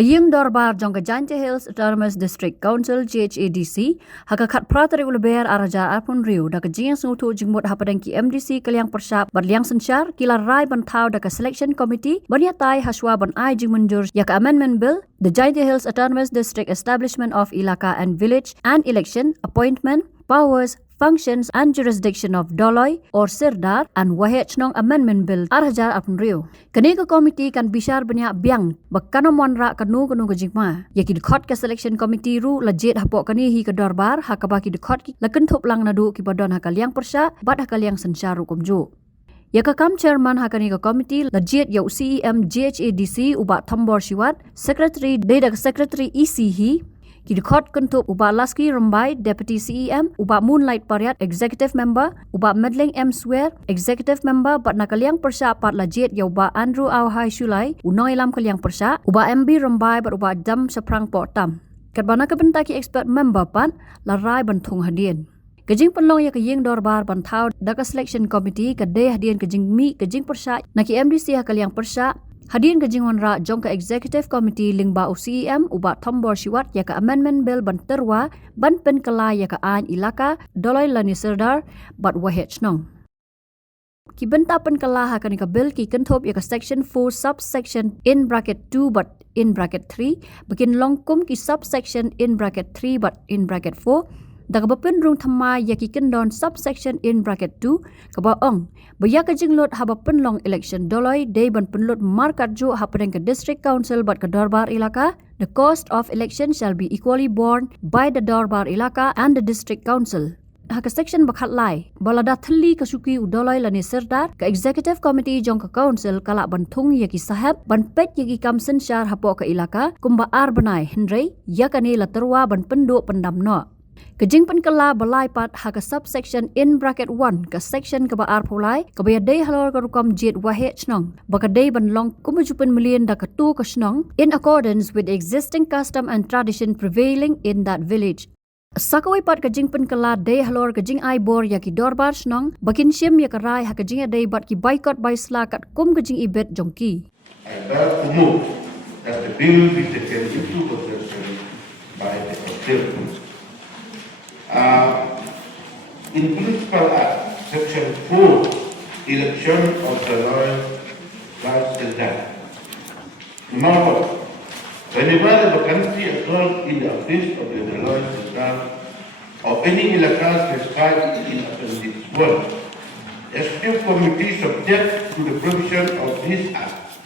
Kaying Dorbar jong ka Jante Hills Autonomous District Council JHADC hakakat pratari uleber araja apun riu da kajing sutu jingmut hapadang ki MDC ke Liang Pyrshah bar Liang Sensyar kila rai ban Thaw da ka selection committee banyatai haswa ban ai jing munjur ya ka amendment bill the Jante Hills Autonomous District Establishment of Ilaka and Village and Election Appointment Powers Functions and Jurisdiction of Doloy or Sirdar and Wahechnong Amendment Bill Arhajar Apun Rio. Kani ke komiti kan bishar banyak biang bakana monra kanu ke jingma. Yaki dikot ke selection committee ru lajit hapok kani hi ke dorbar hakabaki dikot ki lakentup lang nadu ki badon hakal Liang Pyrshah bad hakal Liang Sensyar kumju. Ya ka kam chairman hakani ka committee lajit ya CEM JHADC ubat Thambor Shiwat, secretary Dedak secretary EC hi Kidikot kentup uba Laski Rambai, Deputy CEM, uba Moonlight Pariat, Executive Member, uba Medling M. Swear, Executive Member, bat na Liang Pyrshah pat lajit ya uba Andrew Auhai Shulai, unoy lam Liang Pyrshah, uba MB Rambai, bat uba Dam Saprang Portam. Kadbana kebentaki expert member pan, larai bantung hadian. Kajing penlong ya kaying dorbar ban Thaw daka selection committee kadeh hadian kajing mi kajing Pyrshah, naki MDC hakal Liang Pyrshah, Hadian kajing onra jong ka executive committee lingba CEM ubat Thambor Shiwat ya ka amendment bill ban terwa ban pen kala ya ka an ilaka Doloy lani Sirdar bat Wahechnong. Ki benta pen kala ha ka bill ki kenthop ya ka section 4 subsection in bracket 2 but in bracket 3 bikin longkum ki subsection in bracket 3 but in bracket 4 daga bapen rung thamai ya ki kendon subsection in bracket 2 kaba ong baya ka jinglot haba penlong election Doloy day ban penlot markat jo hapadeng ke district council bat ke dorbar ilaka the cost of election shall be equally borne by the dorbar ilaka and the district council. Haka section bakhat lai balada thli ka suki udoloi lani Sirdar ka executive committee jong ka council kala banthung ya ki sahab ban pet ya ki kam Sensyar hapo ka ilaka kumba ar banai hendrei ya kani laterwa ban pendo pendam no. Kajing penkala balai pat haka subsection in bracket 1 ke section ke baar pulai ke baya day halor ke rukam jit Wahechnong baka day banlong kumujupin million da ketu ke Shnong in accordance with the existing custom and tradition prevailing in that village. Sakawai pat kajing penkala day halor kajing ai bor ya ki dorbar Shnong bakin syem ya ke rai haka jing day bat ki boycott by slakat kum kajing ibet jongki. I thus move that the bill be taken into consideration by the Council. In Principal Act, Section 4, Election of the Royal Vice President. Number 1. Whenever the vacancy occurs in the office of the Royal President of any elector specified in Appendix 1, the Executive Committee subject to the provision of this Act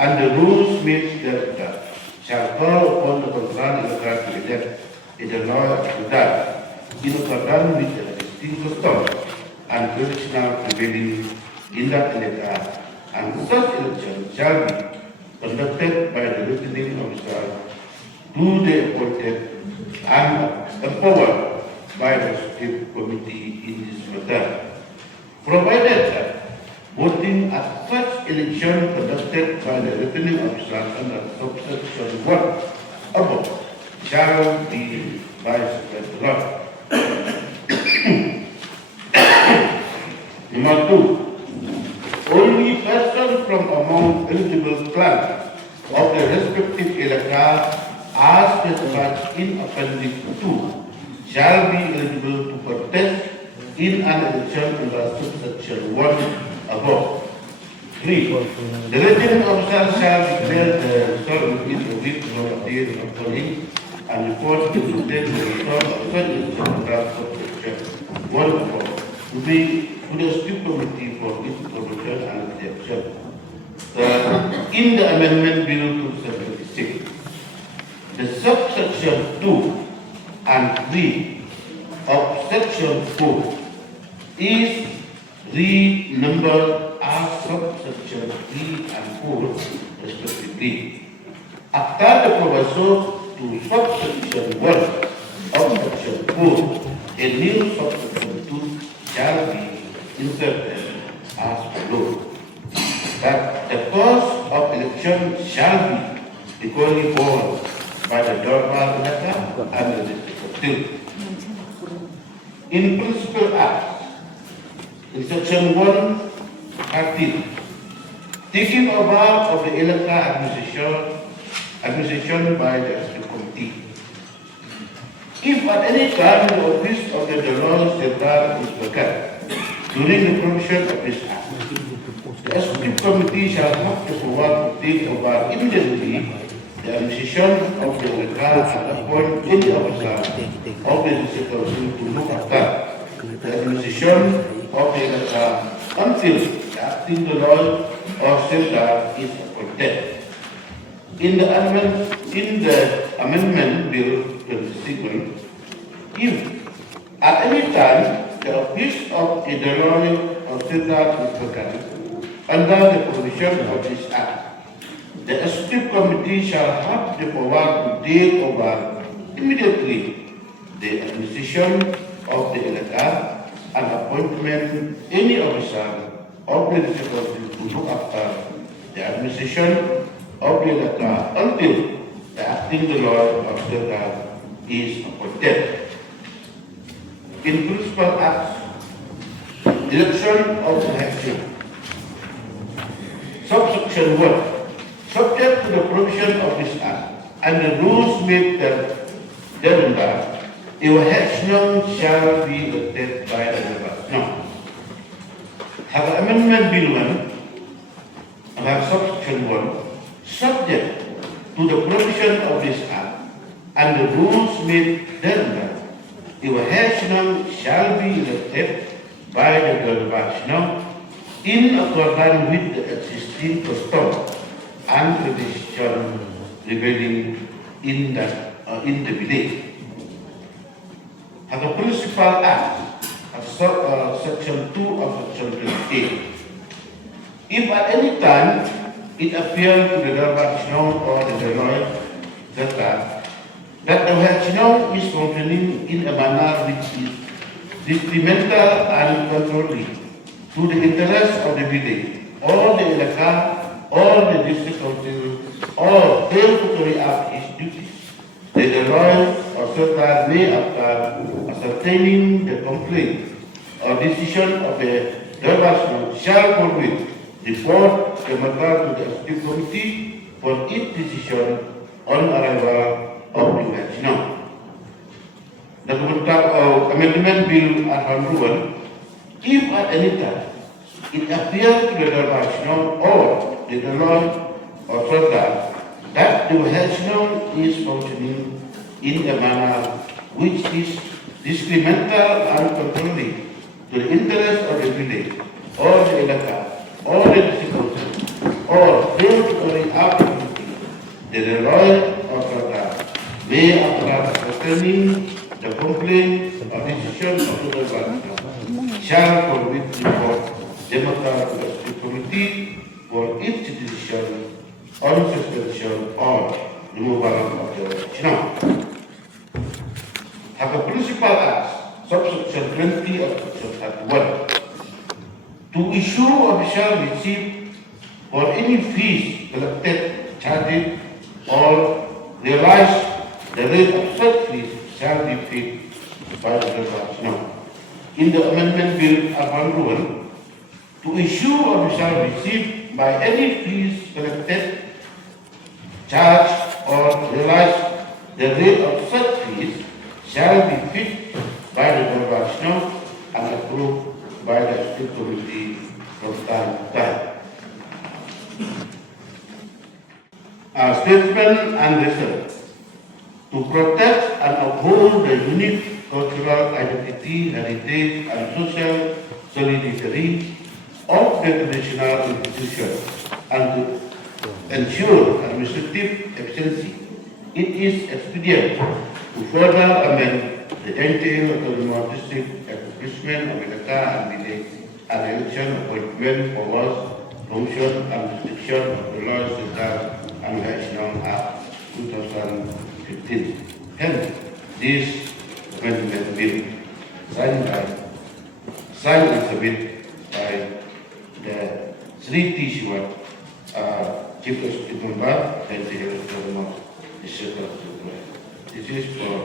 and the rules made thereafter shall call upon the concerned elector to elect the Royal President in accordance with the existing custom and traditional prevailing in that elector, and such election shall be conducted by the returning officer duly appointed and empowered by the Executive Committee in this matter, provided that voting at such election conducted by the returning officer under subsection 1 above shall be by secret law. Number 2. Only persons from among eligible clans of the respective electors as specified in Appendix 2 shall be eligible to contest in an election under subsection 1 above. 3. The returning officer shall declare the result within a week from the date of polling and report to the result of such election under subsection 1 above to the Executive Committee for its production and rejection. In the Amendment Bill 276, the subsection 2 and 3 of Section 4 is renumbered as subsection 3 and 4 respectively. After the proviso to subsection 1 of Section 4, a new subsection 2 shall be inserted as below. That the cost of election shall be equally borne by the dorbar elector and the district council. In Principal Act, in Section 113, taking over of the Electoral Administration administration by the Executive Committee. If at any time the office of the General Secretary is vacant during the provision of this Act, the Executive Committee shall have the power to take over immediately the administration of the Electoral and appoint any officer of the District Council to look after the administration of the Electoral until the acting General or Secretary is appointed. In the Amendment Bill 27, if at any time the office of a General or Secretary is vacant under the provision of this Act, the Executive Committee shall have the power to take over immediately the administration of the Electoral and appointment any officer of the District Council to look after the administration of the Electoral until the acting Lord of Secretary is appointed. In Principal Acts, election of the election. Subsection 1. Subject to the provision of this Act and the rules made thereunder, a election shall be elected by the members. Now, have Amendment Bill 1, have Subsection 1, subject to the provision of this Act and the rules made thereunder, a election shall be elected by the Government in accordance with the existing custom and tradition prevailing in the village. Have a Principal Act, Section 2 of Section 28. If at any time it appears to the Government or the General that the election is functioning in a manner which is detrimental and contrary to the interests of the village, or the Electoral, or the District Council, or fail to carry out its duties, the General or Secretary may, after ascertaining the complaint or decision of the Government, shall forthwith report the matter to the Executive Committee for its decision on arrival of the election. The Amendment Bill 101, if at any time it appears to the Government or the General or Secretary that the election is functioning in a manner which is detrimental and contrary to the interest of the village, or the Electoral, or the District Council, or fail to carry out the duty, the Royal or Secretary may, after ascertaining the complaint or decision of the Government, shall forthwith report the matter to the Executive Committee for its decision on suspension or removal of the election. Have a Principal Act, Subsection 20 of Section 31, to issue official receipt for any fees collected, charged, or realized, the rate of such fees shall be paid by the Government. In the Amendment Bill 101, to issue official receipt by any fees collected, charged, or realized, the rate of such fees shall be fixed by the Government and approved by the Executive Committee from time to time. Statement and research. To protect and uphold the unique cultural identity, heritage, and social solidarity of the traditional institution, and to ensure administrative efficiency, it is expedient to further amend the JHADC district establishment of Electoral and village and election appointment powers, promotion and restriction of the laws and Shillong Act 2015. Hence, this amendment bill signed and submitted by the Sri T. Shiva, Chief Executive Member, and the Government. This is for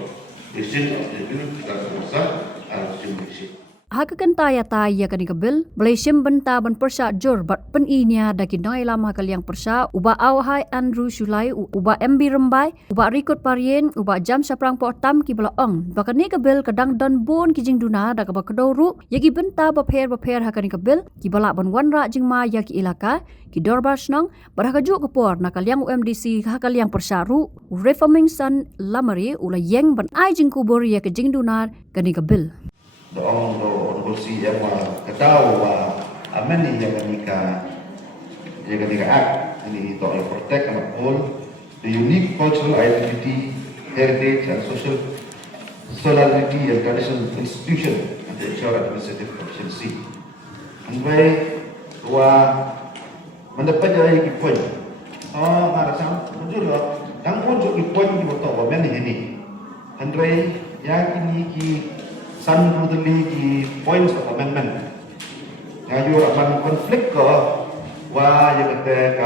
the of the bill, and hakakan taya kani kabil Malaysian benta ban Pyrshah jor bat peninya daki noi lam hakal yang Pyrshah uba awhai Andrew Shulai uba MB Rembai uba Rikut Parien uba jam saprang portam ki bala ong bakani kabil kadang don bon ki Jingduna dak ba kedoru yagi benta baper hakani kabil ki bala ban wanra jingma ya ki ilaka ki dorbar snong barhakaju kepor nakal yang MDC hakal yang Pyrshah ru reforming san lamari ula yang ban ai jingkubur ya ke Jingduna kani kabil doong do kursi yang ketau ameni yang menikah act ini to protect and uphold the unique cultural identity, heritage and social solidarity and traditional institution and the ensure administrative efficiency. Andai mendapat jadi poin. Marasam jujur yang pun jadi poin di betul ameni ini. Andai yakini ki San brutally the points of amendment. Ngayu akan konflik ke yang kata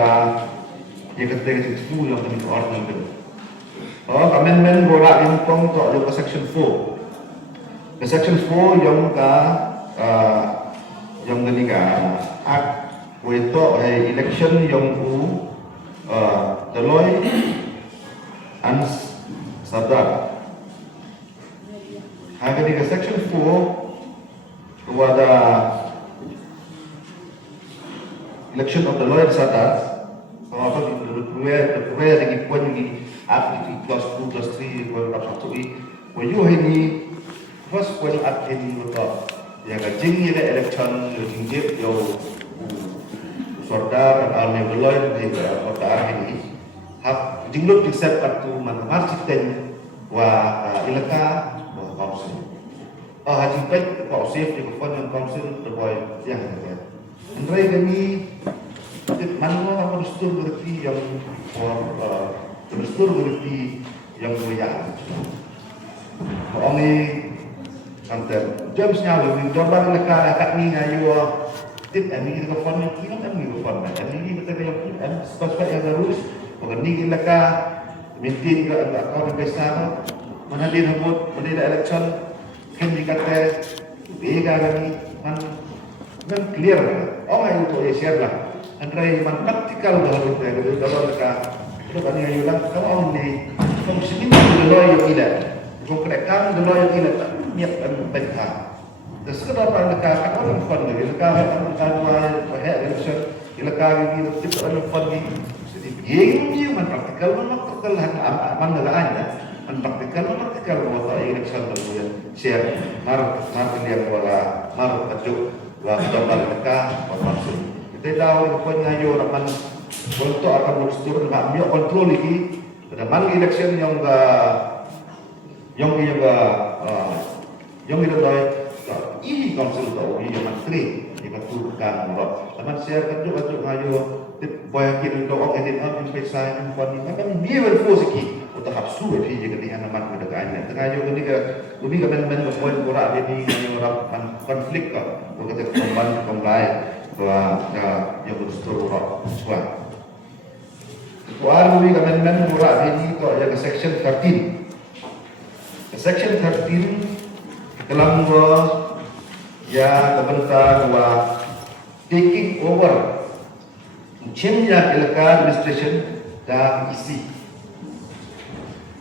itu yang kami order itu. Amendment bola impong to ke section 4. Ke section 4 yang gani act itu election yang Deloy and Sadar. Hanya di section 4 ada election of the lawyer sadar. Kalau apa di lagi poin ini aktif plus 2 plus 3 kalau dapat satu ini. Kalau ini first poin aktif ini betul. Yang kajing ini election jingjit yo sordar dan lawyer di kota ini. Hak jinglut disep kartu mana marciten ilaka council. Haji pek council di kepon council terboy yang ada. Andai kami mana apa dustur berarti yang dustur berarti yang goyang. Orang ni antar jam senyawa ni dorang lekar kat ni ngayu tit ani di kepon ni kini kepon. Ani betul yang spesial yang harus bukan ni lekar maintain ke account besar. Mana dia sebut benda election kan dikata bega kami man clear orang itu share lah antara man praktikal baharu itu kalau mereka itu kan yang bilang kalau orang ni kamu sini dulu yang tidak kamu kerekan dulu yang tidak niat dan bentah dan sekedar mereka kan orang fun lagi mereka kan bahaya election mereka ini tidak orang fun ni jadi yang man praktikal man nelayan praktikal bahwa election kemudian share marut yang marut ajuk kita mereka masuk kita tahu apa ngayo rapan untuk akan berstur dengan dia kontrol lagi pada mana election yang ini council tahu ini menteri di betul-betul buat teman share ajuk ngayo boleh kita orang edit up pesa yang kan dia berfosiki untuk hapsu di jadi anak mereka tengah juga ni kan poin kurang ini orang konflik kah kita kembali bahwa yang berstur orang suat Kuar ni kan kurang ini kau yang section 13 section 13 dalam ya kebentar bahwa taking over Chimnya Electoral Administration dan isi.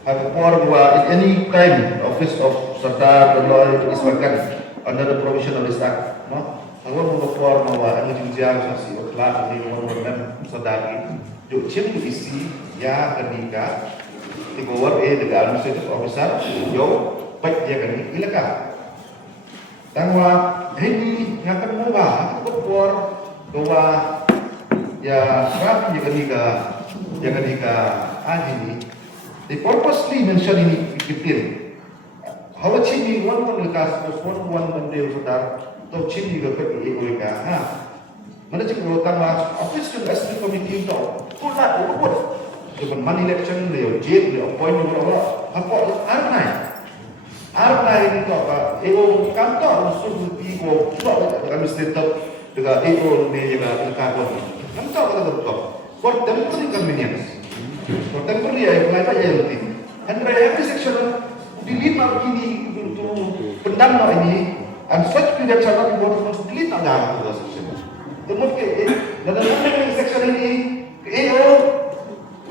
Hapor bahwa at any time office of Sardar the law is vacant under the provision of this act. No, kalau mengapor bahwa ini jinjang sasi oklat ini nomor Sardar ini, jo chim isi ya ketika dibawa the administrative officer jo baik dia kan ilaka. Tangwa ini ngakan mubah hapor bahwa ya kerap yang ketika ini they purposely mention ini 15 how chini one lekas one bende sadar to chini ke mereka mana cik utang lah office to SC committee to pula urut dengan money election dia jet dia appoint apa arnai ini to apa kantor usul di administrator dengan ni juga kantor Kamu tahu kata betul. For temporary convenience, for temporary apply saja nanti. And every section di 5 ini untuk pendam ini and such period shall not be voted for delete ang lahat ng section. Tungkol kay nananamit ng section ini AO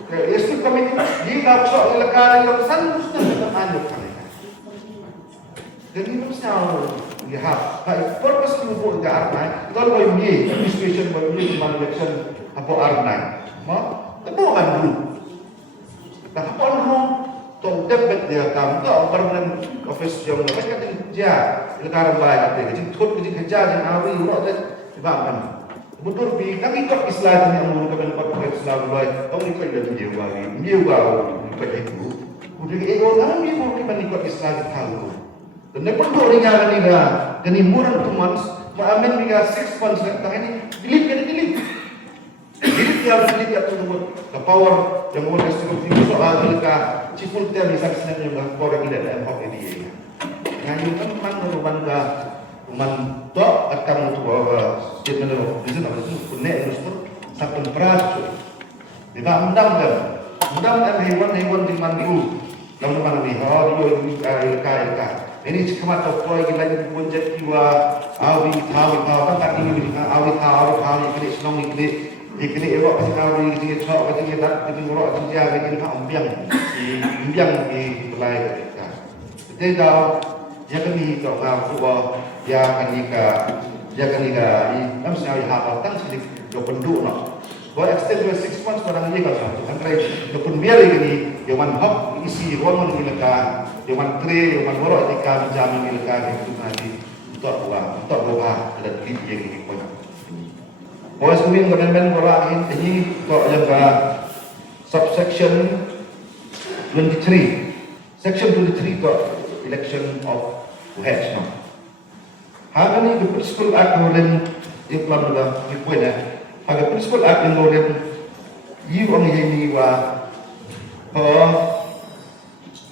District Committee di dapat ilakaran yung saan gusto na ano kanila. Ganito siya lihat. Purpose mo po ang arnay. Kalau yung administration mo yung election apo arnay. Mo? Tabuhan dulu. Nakapon mo tong debate dia tam to permanent office yang mereka kerja ilakaran baik apa jadi thot kerja yang awi no ba man mundur bi kami kok Islam yang mau kemen pak Islam loy tong ikut dari dia wari dia wau ikut itu udah ego nang dia mau kemen ikut Islam tahu dan ne pun do ringa ni ga gani murang tu mans ma amen ni ga 6 months tak ini delete dia delete tu the power yang mau cukup tinggi soal mereka cipul term di sana yang power ini dan MOP ini yang itu kan bangga man to akan untuk statement of reason apa itu punya instrumen satu peras di dalam undang hewan di mandu dalam mana ni LK ini cuma tahu kita lagi punjat jiwa awi tahu kan ini awi tahu ini senang ini elok pasal awi ini cok pasal kita ini ngorok saja ini kan ambiang di belai jadi dah jangan ni tak ngau yang kaniga nam saya hafal tang sini do penduk no go extend to 6 months barang ni kalau kan try do pun biar ini yang man hop isi hormon ilaka yang man tre yang man borok jika jam ilaka itu nanti untuk buah ada klip yang ini pun boys kemudian kemen borok ini kok yang ke subsection 23 section 23 kok election of WH no. Hanya ni the principal act ngorin iklan dalam ipoin Haga principal act ngorin you ang ini wa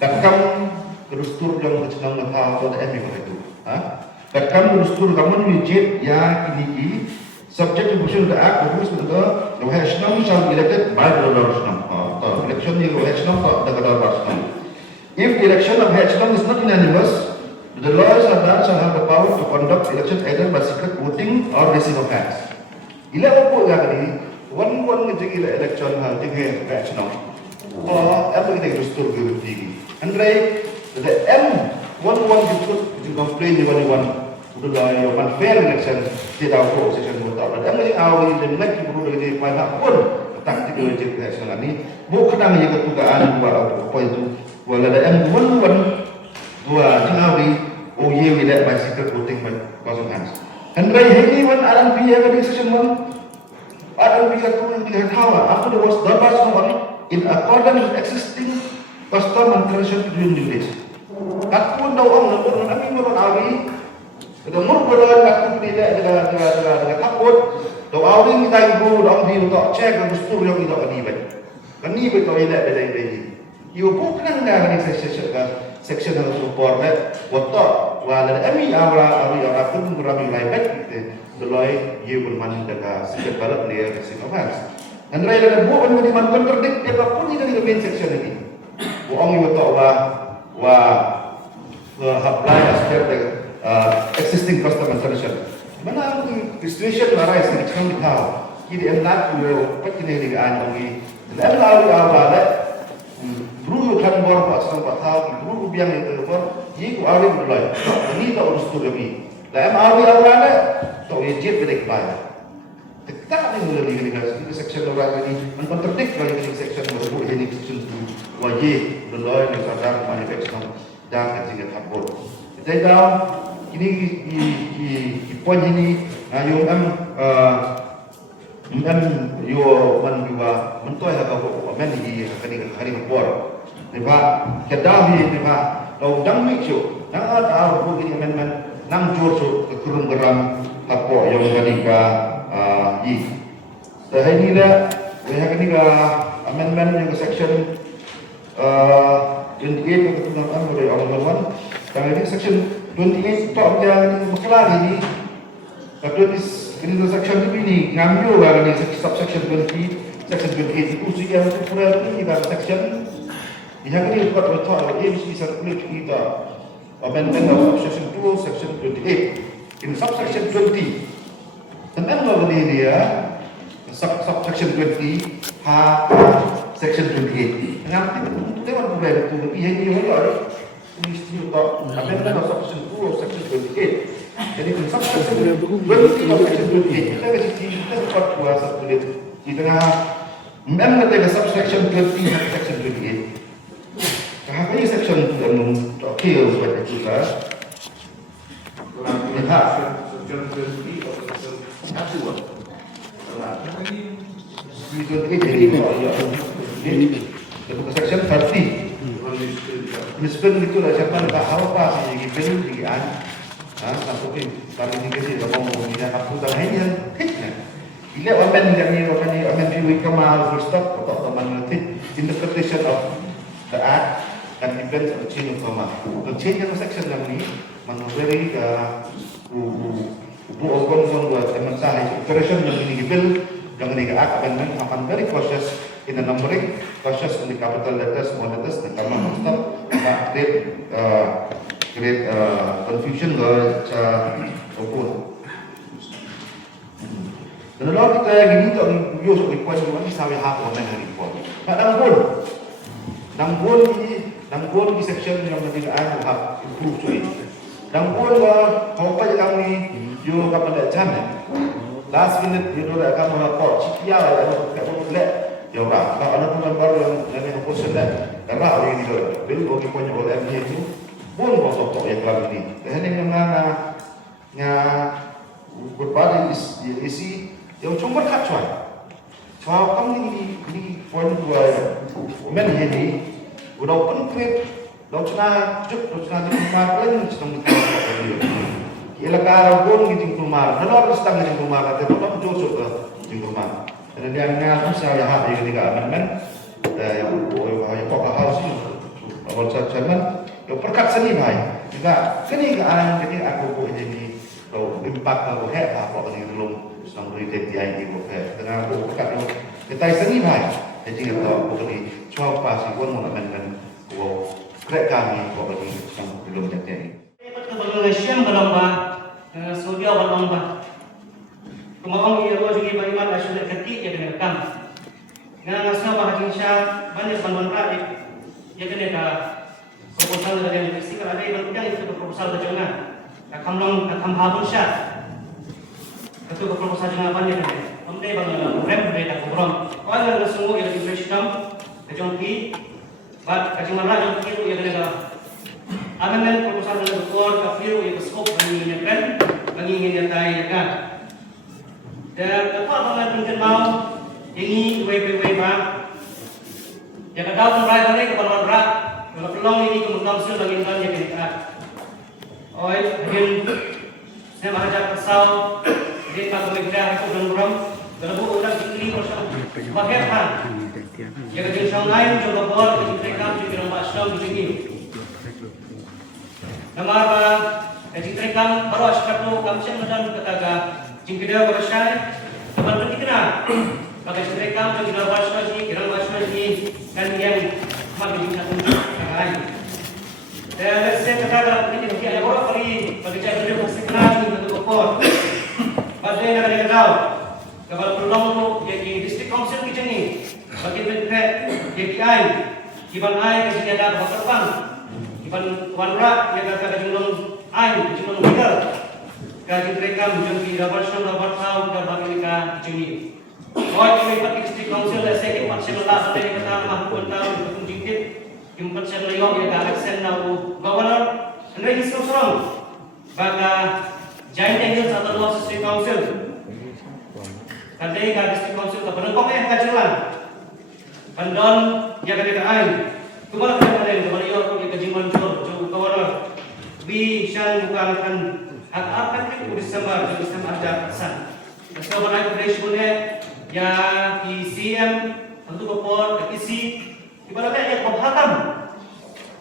dakam terus tur yang berjenang mata atau ada itu. Dakam terus tur kamu ni jet ya ini subject to provision of the act rules with the WH no shall be elected by the national. Election ni WH no tak ada national. If the election of WH no is not unanimous, the lawyers shall have the power to conduct elections either by secret voting or raising of hands. Ila apa yang ni? One ngejeng election hal tinggi batch now. Apa kita harus tur tinggi. Andai the one kita complain di one the fair election tidak tahu section voter. Dan yang awal dan lagi perlu lagi banyak pun taktik election election ni. Bukan hanya ketugaan buat apa itu. Walau ada one dua jengawi OYE without by secret voting by causing hands. And by any one RNP have a decision one RNP got to the Thaw after there was the past one in accordance with existing custom and tradition between units. Katpun daw ang nabur na kami meron awi ito mo pala katpun nila dengan takut daw awi kita ibu daw di untuk check ang gusto yung ito kanibay to ila bedai you bukan na section ng support wato wala ami awi pun berami lain Deloy you man daga secret ballot layer sinovans and right na bukan mo man contradict dia pun ini main section ini buong wato wa apply as per the existing custom and tradition mana ang situation na rise ng chang Thaw kini enak ko patinili aan ang dan awi Dulu kan bor pak sang pak Thaw, dulu biang itu bor, ji ku awi mulai. Ini tak urus tu kami. Dah awi awalnya, tak wajib berdek bayar. Tak ni mulai ini section orang ini, menkontradik lagi ini section baru ini section tu wajib mulai ni sadar manifesto dan ketinggian takut. Jadi dah ini poin ini yung yo man juga mentoy ha ko men di kani bor diba kedahi diba law dang mikyo nang ada bu gini men nang jor so kurung geram tapo yang kani ka sehingga la we ha kani ka amendment yang section 28 untuk tentang oleh orang dan ini section 28 tok yang masalah ini ini section ini ngambil dari subsection 20, section 28 itu sih yang kurang ini dalam section yang ini buat betul ini bisa kulit kita amendment of subsection 2, section 28. In subsection 20, tentang mengenai dia subsection 20 section 28. Nanti dewan pembeli itu ini ada mesti untuk amendment of subsection 2 of section 28. Jadi in subsection 20 of section 28 kita dapat dua satu di tengah amendment of subsection 20 section 28. Kahapnya section untuk kill pada kita lihat section 20 of section 28 section 30 mispen itu lah siapa nak apa sih yang given di satu kali ini kita mau tidak aku dah hanya tiknya bila amen kami review kemal first stop atau teman interpretation of the act and depends on the change of command. The change of section ini very operation yang ini given yang ini act amendment akan very cautious in the numbering, cautious in the capital letters, small letters, the command stop create confusion ke opun. Dan kalau kita gini tak use report ini sampai hafal mana report. Nak dangpun di section yang menilai hak improve cuy. Dangpun apa je kami you kapan dah jangan. Last minute you know dah kamu report cikia lah kamu boleh. Ya orang, kalau ada teman baru yang hapus sedang, kerana orang ini tu, bila bagi punya orang MDC itu, pun kosong yang kelam ini. Kerana berbagai isi yang cuma kacauan. Sebab kami ini poin dua, men ini, udah open create, dah cina rumah lain cina mungkin apa dia. Ialah kalau pun kita rumah, kalau harus tangga di rumah, kita tak jauh ke rumah. Dan dia ingat saya hak yang tiga amendment yang kok house ini awal chairman yang perkat seni bahai juga kini keadaan jadi aku pun jadi impact aku head apa ini belum sedang beri DTI ini bukan dengan aku perkat itu kita seni bahai jadi kita bukan di cuma pasti pun mau amendment aku kerek kami kok ini sedang belum jadi Malaysia berlomba Saudi berlomba Kemauan ia juga bagaimana sudah ketik yang kena rekam. Dengan asal bahagian syah banyak bantuan rakyat yang kena proposal dari MDC kalau ada yang itu proposal jangan. Kam habun syah. Itu proposal jangan banyak kena. Amde banyak rem beda kubrom. Kalau ada semua yang dipersiapkan kejongki, bak kejungan rakyat itu yang kena. Amendment proposal dari doktor kafiru yang skop menginginkan menginginkan kan. Dan apa bangan pengen mau ini WPW bang yang ada pun rakyat ini keperluan rak kalau pelong ini kemudian sudah bagi kan yang kita oi mungkin saya mengajar kesal dia tak boleh dah itu dan beram kalau bukan orang dikiri bersama pakai kan yang ada yang lain coba buat mereka juga nampak Islam di sini nama apa mereka baru asyik tu kami sedang katakan Jingduna Pyrshah, teman kita kena. Pakai mereka untuk kita wash lagi, dan yang makin satu lagi. Dan saya katakan kita ada orang bagi cara hidup sekarang untuk kopor. Pada yang ada tahu, kalau peluang tu jadi district council kita ni, bagi bentuk JPI, iban I kasi ada bakal iban wanra yang kata jumlah I, jumlah legal. Kaji mereka menjadi dapat tahu dapat mereka jeni. Orang yang dapat district council saya kira pasal lah ada yang kata mahkamah tahu untuk jingkit, jumpa saya Liang yang dah sen tahu governor, anda ini seorang baga JHADC satu luar district council. Kadai ka district council ka penengkok yang kajilan. Pandon yang kena kain. Kemana kita yang kembali orang yang kajiman jor governor. Bi syang bukan akan kita bersama ada pesan. Bersama naik presiden ya di CM untuk kopor isi ibaratnya yang pemhatam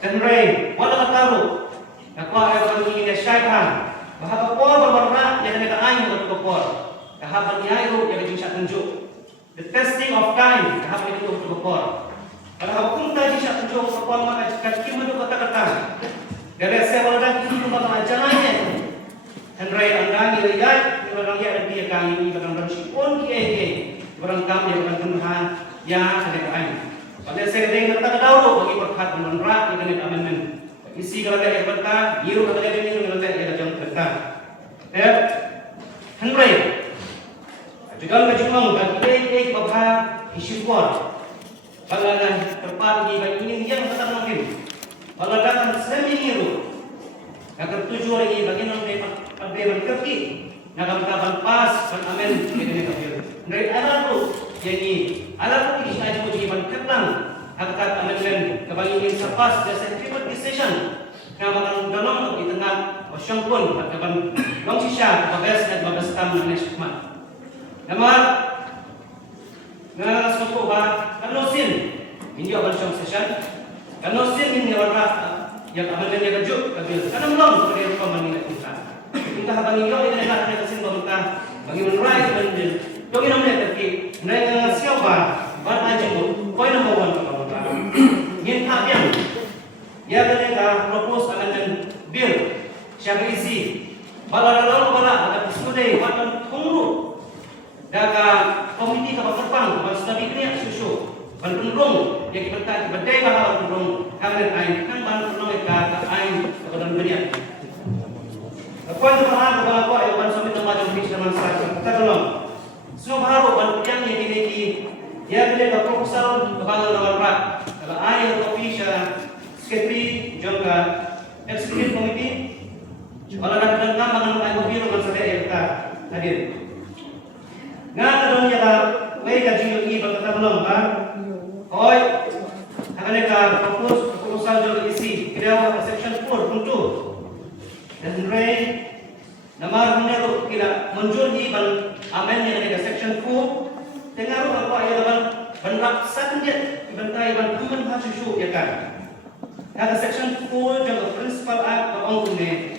dan Ray wala kataru nakwa ay pagiging syaitan bahwa kopor berwarna yang ada air untuk kopor kahaban yayo yang bisa tunjuk the testing of time kahaban itu untuk kopor kalau hukum tadi bisa tunjuk kopor maka jika kita kata-kata Gara saya walau itu bakal jalannya. Henry andang ini lihat, orang yang ada kami ini barang bersipun kiai, barang kami yang barang Tuhan yang ada kain. Pada saya dengar kata tahu bagi perkat menrak ini amendment. Isi kalau ada berta, biru kalau ada ini kalau ada jam berta. Ya, Henry. Juga berjumpa dan kiai bapa isu kuat. Kalau terpat di bagi ini yang besar mungkin. Kalau datang seminggu, akan tujuh lagi bagi non-payment kerti, nak kapan pas amen ini kabel. Dari alat tu, jadi alat tu kita juga bagi ketang, akan amendment kebagi ini sepas dari certificate decision. Kapan dalam di tengah kosong pun, kapan long sisa, babes dan babes tam management. Namar, nggak sesuatu bah, kalau sin, ini apa session. Kalau sin ini orang yang aman dia kerja, kabel. Karena belum kerja pemain kita. Kita habang iyo ini nak kerja sin pemerintah bagi menerai bendel. Dogi namanya tapi mereka siapa? Bar aja tu, poin nombor 1 pemerintah. Yang yang ya mereka propose amendment bill siapa isi. Bala ada studi buat tunggu. Daga komiti kapal terbang, kapal studi ini susu. Bandung yang kita berdaya bahawa Bandung kami ain kan Bandung mereka ain kepada dunia. Apa yang terhadap bahawa yang Bandung itu macam bisnis masyarakat kita belum. Semua bahawa Bandung yang ini dia ada proposal kepada nomor 4. Kalau ain atau Pyrshah sekretari juga eksekutif komiti. Kalau ada tentang mengenai ain biru masyarakat kita hadir. Ngan dunia mereka juga ini berkata belum kan. Oi, mereka proposal juga isi Kyrwoh section 4 untuk dan Ray nama menurut kita menjadi amendment dengan section 4 dengar apa ya dalam bentuk sanjat bentai bantuan hasil ya kan. Ada section 4 juga principal act ini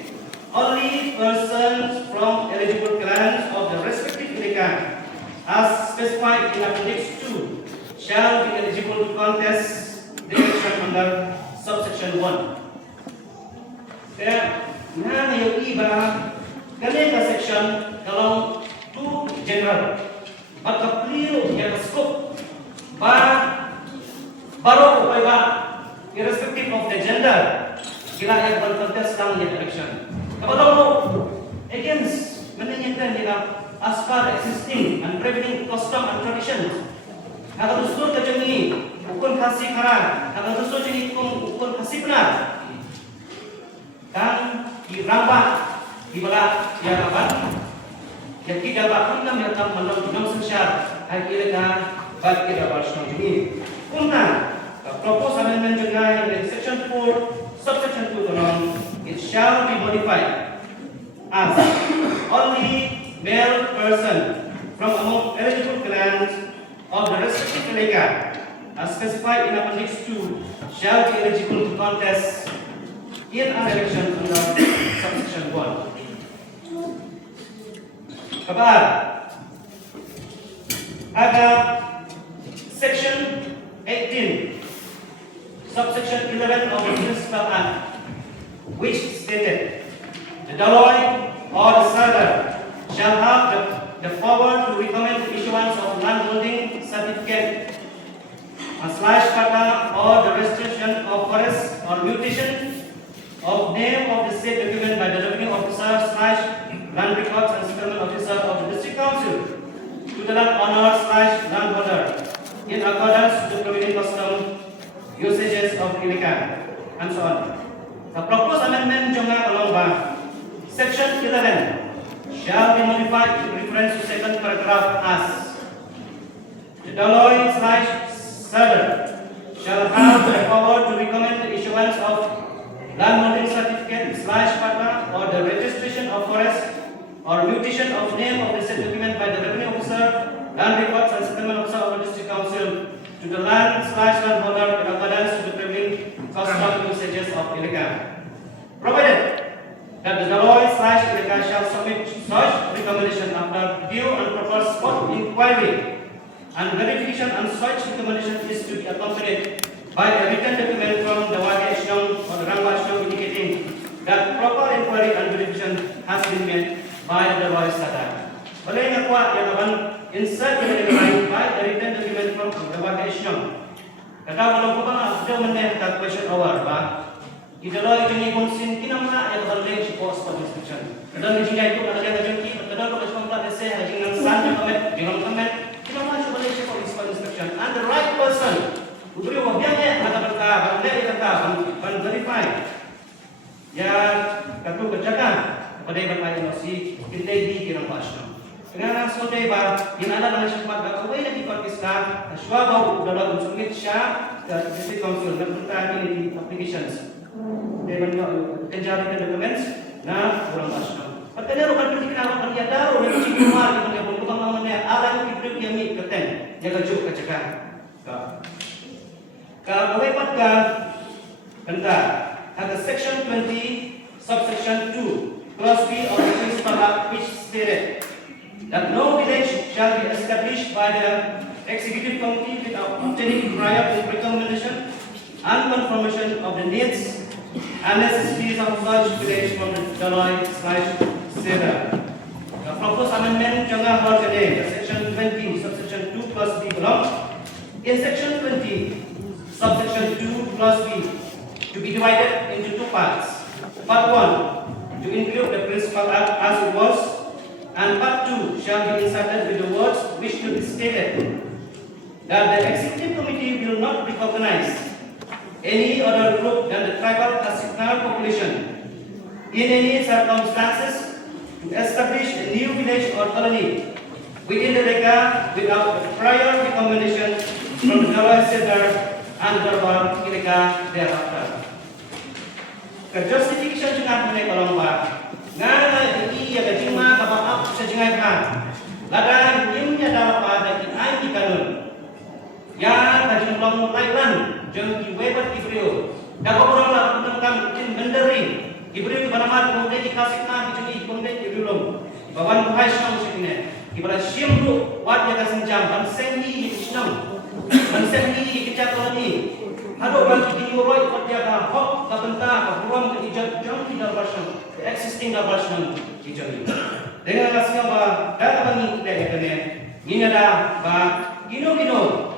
only persons from eligible clans of the respective legal as specified in appendix 2 shall be eligible to contest the election under subsection 1. Kaya, na yung iba, ganito section kalau 2 general, magkapliro yung scope, baru ba, irrespective of the gender, kila yung contest lang yung election. Kapag mo, against, mananyakan nila as per existing and prevailing custom and traditions, agar usul kerja ini ukun kasih karan, agar usul ini ukun kasih benar, dan dirambah di bawah diarapan, yang tidak bakal yang akan menang sensar hari ini bagi kita bersama ini. Punca propose amendment juga yang di section 4 subsection 2 tolong it shall be modified as only male person from among eligible clans of the respective legal as specified in appendix 2 shall be eligible to contest in an election under subsection 1. Kabar ada section 18 subsection 11 of the Municipal Act which stated the daloy or the seller shall have the power to recommend the issuance of landholding certificate, a slash kata or the restriction of forest or mutation of name of the said document by the revenue officer slash land records and settlement officer of the district council to the landowner slash landholder in accordance with the prevailing custom usages of Ilikan and so on. The proposed amendment juga kalaulah section 11 shall be modified with reference to second paragraph as the daloy slash seller shall have the power to recommend the issuance of landholding certificate slash pata or the registration of forest or mutation of name of the said document by the revenue officer, land records and settlement officer of the district council to the land slash landholder in accordance with the prevailing custom usages of Ilikan. Provided that the daloy slash Ilikan shall submit such recommendation after due and proper spot inquiry and verification, and such recommendation is to be accompanied by a written document from the Shillong or the Shillong indicating that proper inquiry and verification has been made by the lawyer Sada. Balai nga kuat yang akan insert yang lain by the written document from the Wahisham. Kata kalau kau ada meneh kat question hour ba, idalai jenis konsin kina mana yang terlebih support spot inspection. Kadang jenis itu ada yang terjadi, kadang kalau cuma plat essay ada jenis san jangan komen, kina mana support spot inspection. And the right person, ubri wabiannya ada berkah, bandai berkah, ban verify. Ya, katu kerjakan pada berkah si kita di kira pasal. Dengan sonde ba dinala dengan cepat bakawai lagi Pakistan syawau dalam unsur Shah dan District Council dan Disciplinary Applications dengan kejaran documents na kurang pasal. Patutnya rokan pertikaian dia tahu dan cuma yang berkembang mengenai alam hidup yang mi keten yang kejuk kejakan. Kawai patka bentar ada section 20 subsection 2 clause B of the Principal Act which stated that no village shall be established by the Executive Committee without obtaining prior recommendation and confirmation of the needs and necessities of such village from the Dalai/Seda. The proposed amendment jangan berkaitan section 20 subsection 2 plus B belong. In section 20 subsection 2 plus B to be divided into two parts. Part 1 to include the Principal Act as it was, and part 2 shall be inserted with the words which should be stated that the Executive Committee will not recognize any other group than the tribal Asiknar population in any circumstances to establish a new village or colony within the Reka without prior recommendation from the Dalai Center and Darbar Reka thereafter. Justification juga mengenai kolom ngana ini ya kajima kapal up sejengai kan ladang nimnya dalam pada kita di kanun ya kajim kolom Thailand jeng di webat Kyrwoh dah orang lah tentang in mendering Kyrwoh pada mat kemudian dikasih na di kemudian di belum bawan Pyrshah musiknya ibarat siamru wat ya kasenjam ban sengi di Islam ban sengi kita koloni ada orang di Yoroi kerja dah hok kabenta ruang kejadian jam tidak bersama existing version ini. Dengan rasanya bah dah bagi kita kene ini ada bah gino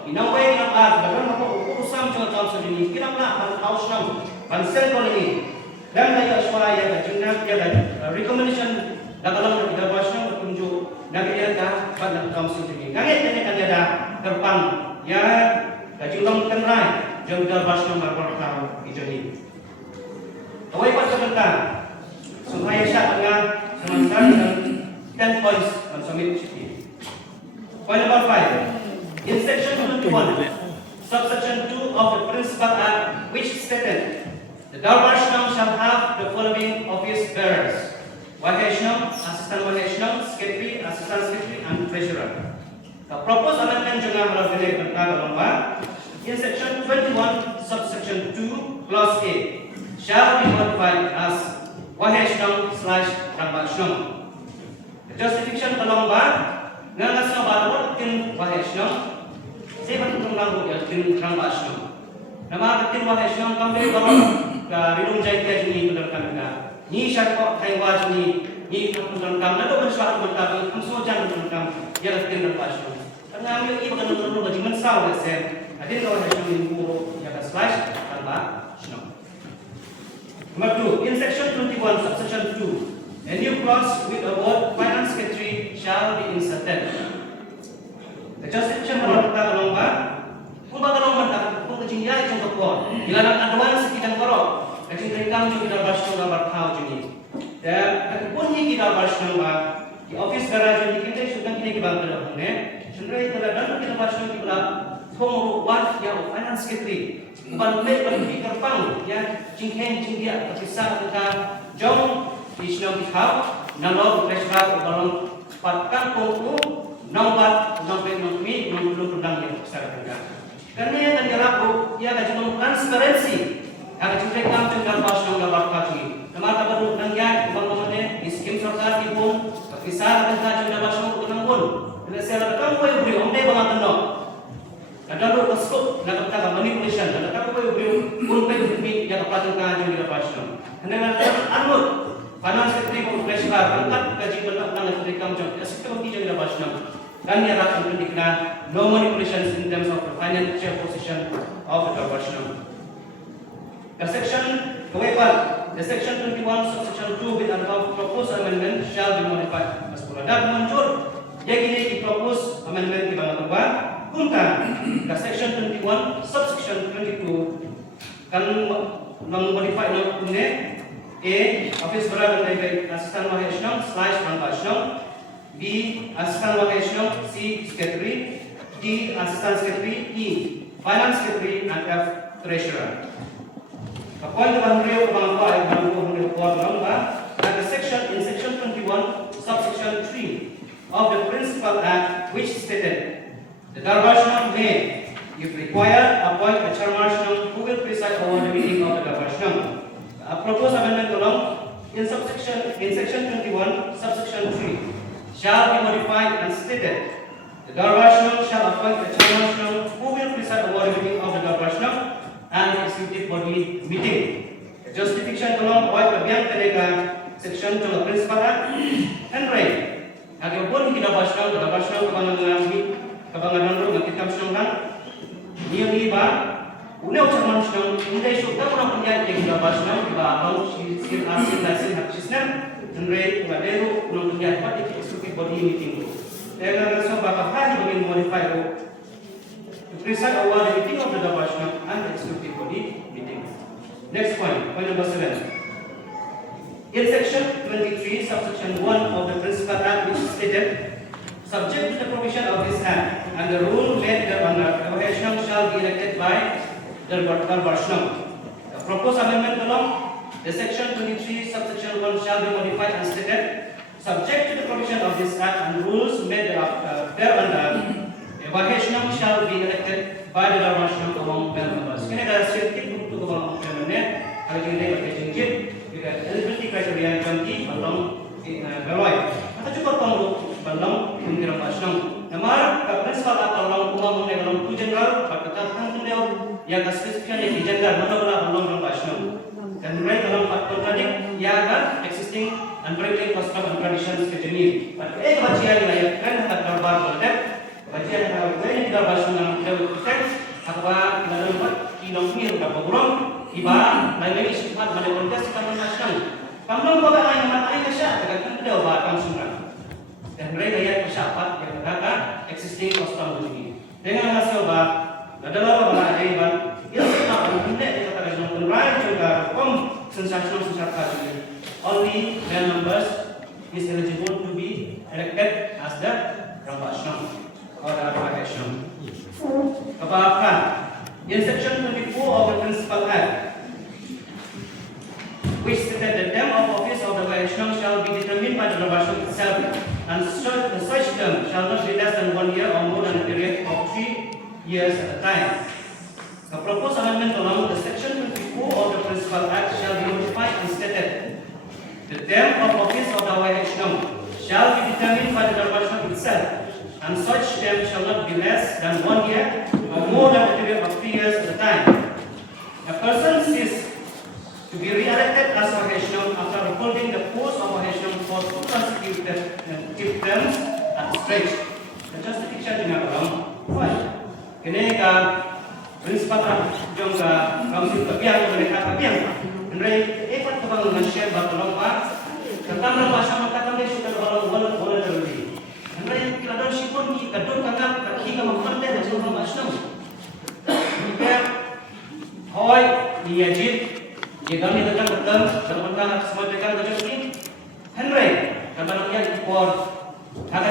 inawai nampak badan apa urusan macam segini kita nak hausam pansel ini dan lagi aswaya yang jendak dia recommendation dalam kita version bertunjuk negara dah pada council ini. Kangen ini kan ada terpang ya kajulong tenrai jangka version berperkara ini. Awai pada sebentar. Supaya syarat dengan sementara dengan 10 points on summit city. Point number 5. In section 21, subsection 2 of the Principal Act, which stated the Darbar shall have the following office bearers: Wahisham, Assistant Wahisham, Secretary, Assistant Secretary, and Treasurer. The proposed amendment juga melalui tentang lomba. In section 21, subsection 2, clause A, shall be modified as Wahisham/Rambasham. The justification pelomba ngangasnya baru tin Wahisham, saya bertemu lagu ya tin Rambasham. Nama tin Wahisham kami baru ke rilung jaya ini benar kami. Ni syarikot Taiwan ni benar kami. Lalu bersuara benar kami, kami sojan benar kami. Ya tin Rambasham. Karena kami ini bukan benar bagi mensau ya sen. Adin Wahisham ini guru ya /Rambasham. Number 2, in section 21, subsection 2, a new clause with the word Finance Secretary shall be inserted. The justification kalau kita lomba, kung baga lomba tak, kung kecing ya itu kekuat. Bila nak aduan sekitar korok, kecing rekam juga kita bahas gambar tahu jadi. Dan pun ni kita bahas lomba di office garage di kita sudah kita bangkit dah ne. Sebenarnya kita dah kita bahas lomba kita kong wat yang Finance Secretary. Bukan lebih terpang ya jinghen jingdia terpisah kita jom Islam Bihau nalor presra balong patkan kongku nombat nompe nompi belum pedang yang besar juga. Karena yang tadi rapu ia ada cuma transparansi ada cerita kami tentang pasal yang berkati. Nampak baru nangya bangunnya di skim serta pun terpisah kita juga pasal untuk pun. Bila saya rekam kau beri omde bangat no. Ada lu kesuk nak kata manipulation, ada kata kau beri pun pergi yang kepala kita jadi pasal. Dengan anut finance secretary of Pyrshah angkat kaji bentuk tanggal rekam jam sektor kita kita bahas nama. Dan ia akan mendikna no manipulations in terms of the financial position of the government. The section 21 subsection 2 with the proposed amendment shall be modified. As per that muncul, yang ini di propose amendment di bawah bawah, kuntan the section 21 subsection 22 kan memodify nomornya A office berada dari asisten wakil / B asisten wakil C secretary D asisten secretary E finance secretary and F treasurer. Point one real that in section 21 subsection 3 of the Principal Act which stated the Darbarsham may, if required, appoint a chairman who will preside over the meeting of the Darbarsham. A proposed amendment along in section 21 subsection 3 shall be modified and stated the Darbarsham shall appoint a chairman who will preside over the meeting of the Darbarsham and the executive body meeting. Justification along white bagian kedeka section trong Principal Act and right. Agapun kita bahasnya kebangan ru kita senang dia iba udah ucapan senang ini sudah orang punya yang kita bahasnya iba atau asin hak sistem dan right ngaderu orang punya apa di executive body meeting. Dengan sebab apa bagi modify ru to preside over the meeting of the Darbarsham and the executive body meeting. Next point number 7. In section 23, subsection 1 of the Principal Act, which stated, subject to the provision of this Act and the rule made thereunder, the Darbarsham shall be elected by the Darbarsham. The proposed amendment along the section 23, subsection 1 shall be modified and stated, subject to the provision of this Act and rules made thereunder, the Darbarsham shall be elected by the Darbarsham among members. Kini ada sedikit untuk kebangsaan permanent, kalau kita lihat jingkit, jika eligibility criteria yang canggih, belum Meghalaya. Atau juga kalau belum mungkin Darbarsham. Namar Principal Act along umum mengenai tu general, perkataan beliau yang spesifiknya di general, mana belum Darbarsham. Dan mereka dalam kontradiksi yang ada existing and breaking custom and traditions kejenis. Pada bagian lain kan ada darbar berdebat. Bagian yang lain kita bahas dengan teks apa kita dapat kilong mil berapa burung iba lain sifat pada konteks kita menasang kamu bawa lain mata ini kesah tekan kita bawa kamu semua dan mereka yang kesyapat yang berada existing custom begini dengan hasil bah adalah bahwa ada iban yang kita tidak dikatakan dengan penurai juga sensasional kaji only the members is eligible to be elected as the Darbarsham. Kebahagiaan in section 24 of the Principal Act, which stated the term of office of the Darbarsham shall be determined by the Darbarsham itself, and such term shall not be less than 1 year or more than a period of 3 years at a time. The proposed amendment along the section 24 of the Principal Act shall be modified and stated the term of office of the Darbarsham shall be determined by the Darbarsham itself, and such term shall not be less than 1 year or more than a period of 3 years at a time. A person ceases to be re-elected as Darbarsham after holding the post of Darbarsham for 2 consecutive terms at stretch. The justification dengan orang, kenapa Principal jangka Council kebiang mereka kebiang, mereka ikut kebangunan share batolong tentang Darbarsham kata mereka sudah boleh terjadi. Mereka kira don sipun ki kadon kata kaki ka makonte da jong Darbarsham. Mereka hoy dia jit dia kami datang betul dan mentang semua mereka kerja ini. Henry kalau yang import ada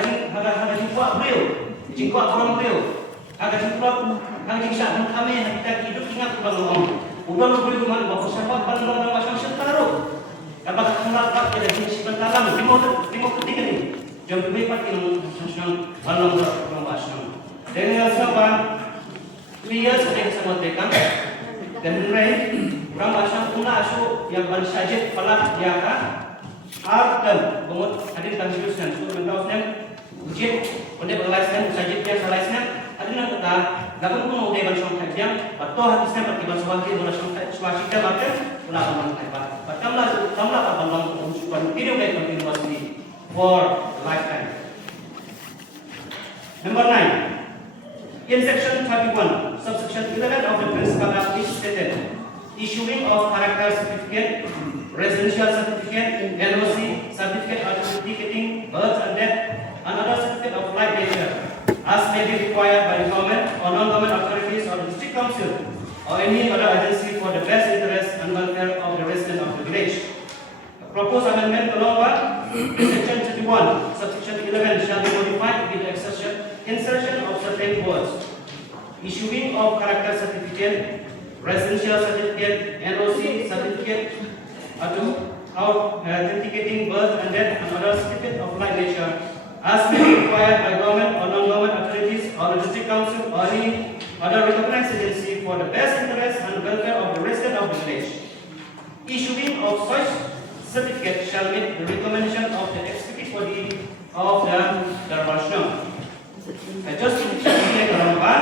buat beliau, jingkuat orang beliau. Ada jingsa kami kita hidup ingat ulang. Udah beliau mana bapak siapa kalau Darbarsham sentaruh. Dapat melapat ada jingsi bentalam timur ketiga ni. Jom berlipat ilmu nasional dalam Darbarsham. Dengan sebab 3 years ada sama mereka dan mereka Darbarsham pula asu yang baru saja pelak diaka artem bumut hadir konstitusi untuk mendapatkan ujian untuk berlaisan sajidnya selesai ada nak kata dapat pun udah Darbarsham kerja atau habisnya pertiban sebagai Darbarsham swasta makan pula aman hebat. tamla ka balong continue continuously for lifetime. Number 9. In section 31, subsection 11 of the Principal Act is stated, issuing of character certificate, residential certificate, NOC, certificate authenticating birth and death, and other certificate of like nature, as may be required by the government or non-government authorities or the district council or any other agency for the best interest and welfare of the residents of the village. The proposed amendment to law section 31, subsection 11 shall be modified with the insertion of certain words. Issuing of character certificate, residential certificate, NOC, certificate authenticating birth and death, and other certificate of like nature, as may be required by government or non-government authorities or the district council or any other recognized agency for the best interest and welfare of the resident of the village. Issuing of such certificate shall meet the recommendation of the executive body of the Darbarsham. Justification ini kalau apa?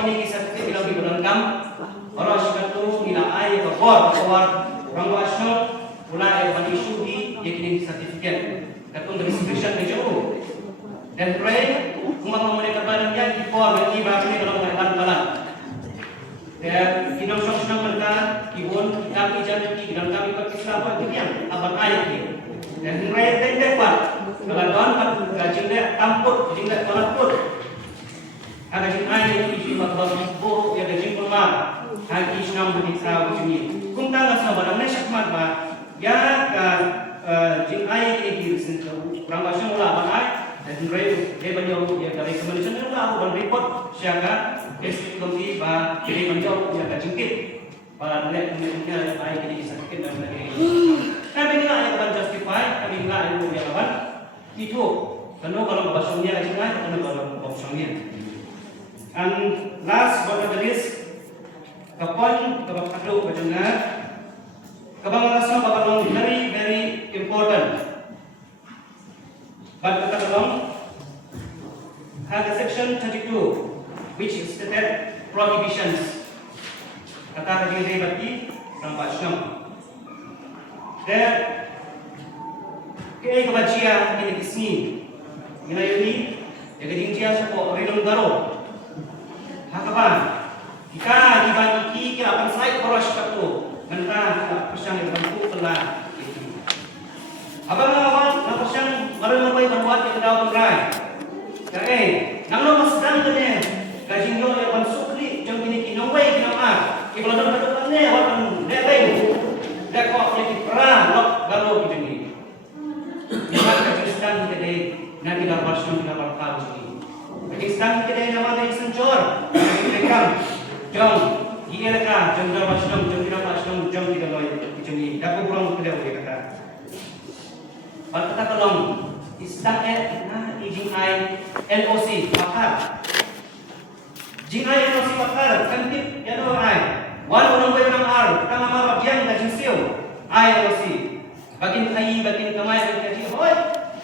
Ini kisah kita bilang di bulan kam. Orang sekatu nila ay kabor orang Darbarsham mulai dari isu di yakini certificate. Katong restriction ni jauh. Dan pray kumang mereka barang yang dipor bagi bagi kalau mereka balan. Dan kinong sosnang mereka kibun kami jadi dan kami berkisah apa yang abang ayat ni. Dan pray tendek pak. Kalau don kajing dia tamput jingga tolak put. Ada jing ayat isi matbang buruk ya kajing kurma. Hagi senang beriksa begini. Kum tangga sama barang nesyak matba. Ya kan jing ayat ini disentuh. Kurang bahasa mula abang ayat. Dan dia menjauh dia dari recommendation itu lah bukan report siaga estimate komiti bah dia menjauh dia tak jengkit pada nilai kemudiannya baik ini sakit dan sebagainya. Kami nggak yang akan justify, kami nggak yang punya lawan itu. Kalau bahasanya lagi nggak, kalau bahasanya. And last but not least, kapan kabakado bajanga kabangasnya bakal very very important. But kita belum ada section 32 which is stated prohibitions. Kata tadi dia bagi nampak senang. Dan kaya kebajian ini di sini. Ina ini jaga jinjia siapa rilong garo. Hakapan kita dibagi kira akan slide poros tu. Mentah Pyrshah yang bantu telah. Abang lawan Pyrshah marah-marah berbuat yang kedau berai. Nang lo sedang kene gajing lo yang sukri jang kini kinawai kinamar. Kalau dah ni orang lebih dah kok jadi perang lo galo begini. Jangan gajing sedang kene nanti dah Pyrshah dah berkau begini. Gajing sedang kene nama dia sencor. Mereka jang ia lekah jang dah Pyrshah jang tidak lo begini. Dah kurang kedau dia kata. Kata tolong istak jing ai NOC pakar. Jing ai NOC pakar kantip ya do ai. Wan orang berang ar tang amar yang gajing siu ai NOC. Bakin kamai bakin hoi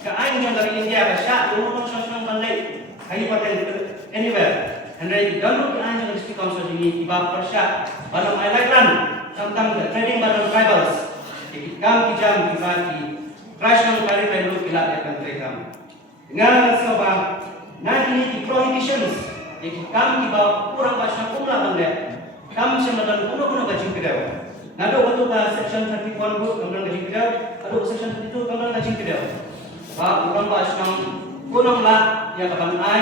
ka ai yang dari India ka sya dulu sosong bandai. Ai paten anywhere. Andai dalam ke ai yang district council ini tiba Pyrshah balam ai lairan tentang trading balam tribals. Jadi kam kijam dibagi Crash ng kari tayo pilat akan mereka. Dengan sebab nanti ini prohibitions, jadi kami bawa kurang bahasa kumla benda. Kami sembilan kuno gajing kedau. Nado waktu ke section 31 bu kembang gajing kedau, nado section 32 kembang gajing kedau. Kurang bahasa kuno lah yang kapan I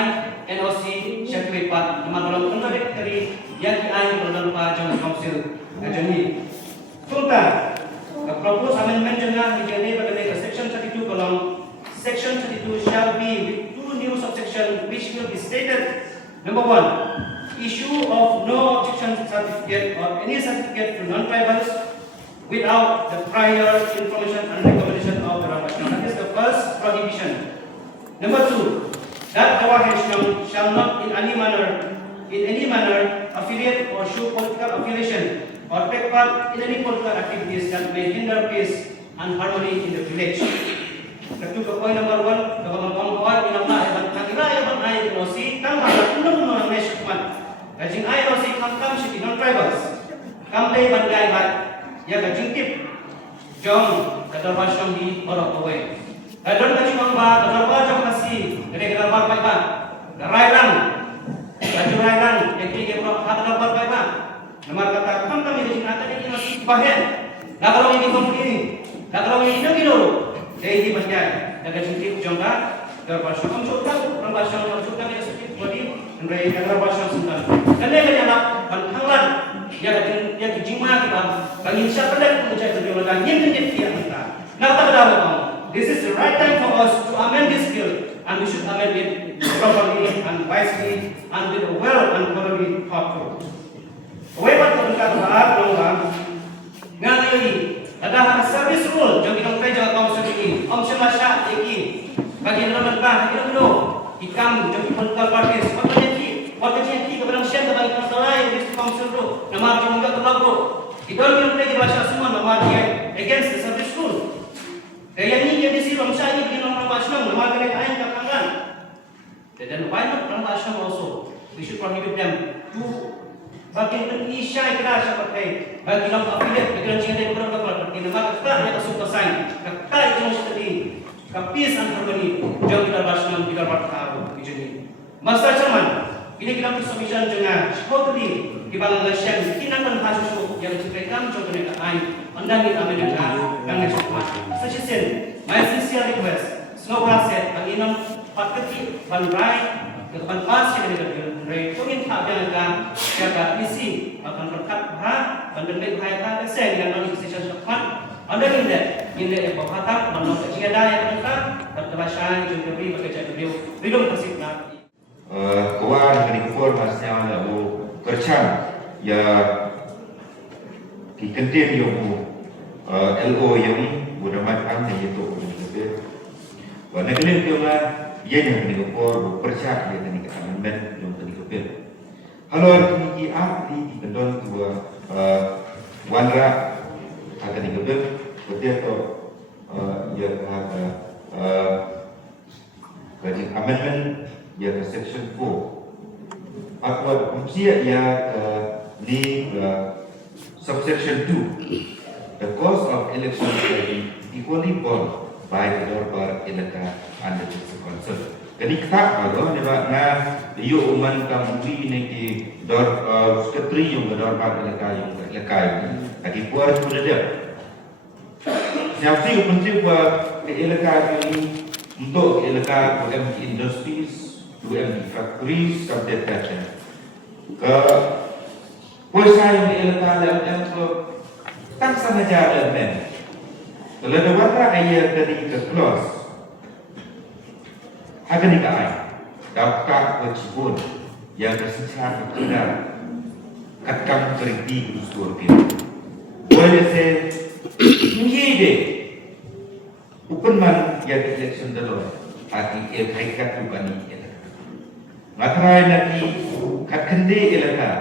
NOC syakwi pat nama dalam kuno dari yang di I dalam pajang council jadi. Tentang proposed amendment jangka dijadi bagi section 32 kolom section 32 shall be with two new subsection which will be stated. Number 1, issue of no objection certificate or any certificate to non-tribals without the prior information and recommendation of the Darbarsham. That is the first prohibition. Number 2, that Darbarsham shall not in any manner affiliate or show political affiliation or take part in any political activities that may hinder peace and harmony in the village. Ketua poin number 1, government awal minamlah hebat nakira hebat naik nosi tambah undang undang nasional. Gajing air nosi kam city non tribals. Kam day bandai bat ya gajing tip jom kata pasang di orang away. Kadang kacung bangba, kadang jom kasih, kadang baik ba, rairan, kacung rairan, jadi kadang baik ba. Nama kata kami di sini ada ini masih bahan. Nah kalau ini begini, nah kalau ini dulu, jadi macam, ada sedikit jangka, kadang pasang kamu coba, kadang pasang kamu coba ni sedikit body, dan kadang pasang sentan. Kadang kadang pantanglan. Ya dijima kita bagi siapa dan menjadi terbilang yang menjadi kita. Nah, this is the right time for us to amend this bill, and we should amend it properly and wisely and with well and thoroughly thought through. Whatever kita bahas, ngangali ada service rule yang kita kerja kawasan ini, option masyarakat ini bagi elemen bah kita dulu ikam jadi political parties, what the kepada masyarakat bagi kita lain di council tu, nama dia juga terlalu. Kita ni kita baca semua nama dia against the service rule. Yang ini dia di sini masyarakat ini nama masyarakat nama dia lain kapangan. Dan why not nama masyarakat also? We should prohibit them to bagi ini syai keras seperti bagi nama affiliate bagi cinta kepada seperti nama kita yang suka sign. Kita itu mesti peace and harmony. Jangan kita masyarakat kita bertahu begini. Masa zaman ini kita bersama dengan totally di Bangladesh kita akan hasil yang diberikan contohnya lain anda kita mendengar dengan cepat. Session, my sincere request, semoga set bagi enam paketi bandrai ke depan pas yang dari tuin tak jangan jaga isi akan berkat bah bandai bahaya saya dengan non session cepat. Anda ini yang berkata menolak jika ada yang berkata bertebaskan juga beri bekerja beliau belum tersiap. Kawan dengan impor masnya ada kerjaan ya kikentir yang LO yang sudah macam ni itu betul. Warna kelima yang lah ia yang dengan impor kerjaan yang dengan amendment yang tadi betul. Halo ini ahli di kendon dua wanra ada dengan betul atau ia ada kerjaan amendment ya ke section 4 atau fungsi ya ni subsection 2 the cost of election shall be equally borne by the Dorbar Elaka and the Council. Jadi kita kalau ni na you uman kamui ni ki sekretari yang Dorbar Elaka ini lagi buat tu dia. Siapa sih penting buat Elaka ini untuk Elaka MD Industries MD Factories sampai terakhir. Pyrshah yang dielakkan dalam tak sama jalan men. Kalau ada warna ayat dari ke clause, akan dikai daftar wajibun yang tersisa benar akan berhenti usul kita. Boleh saya ini deh. Bukan man yang election dulu, hati hakikat bukan ini. Matrai nanti kat kendi elaka,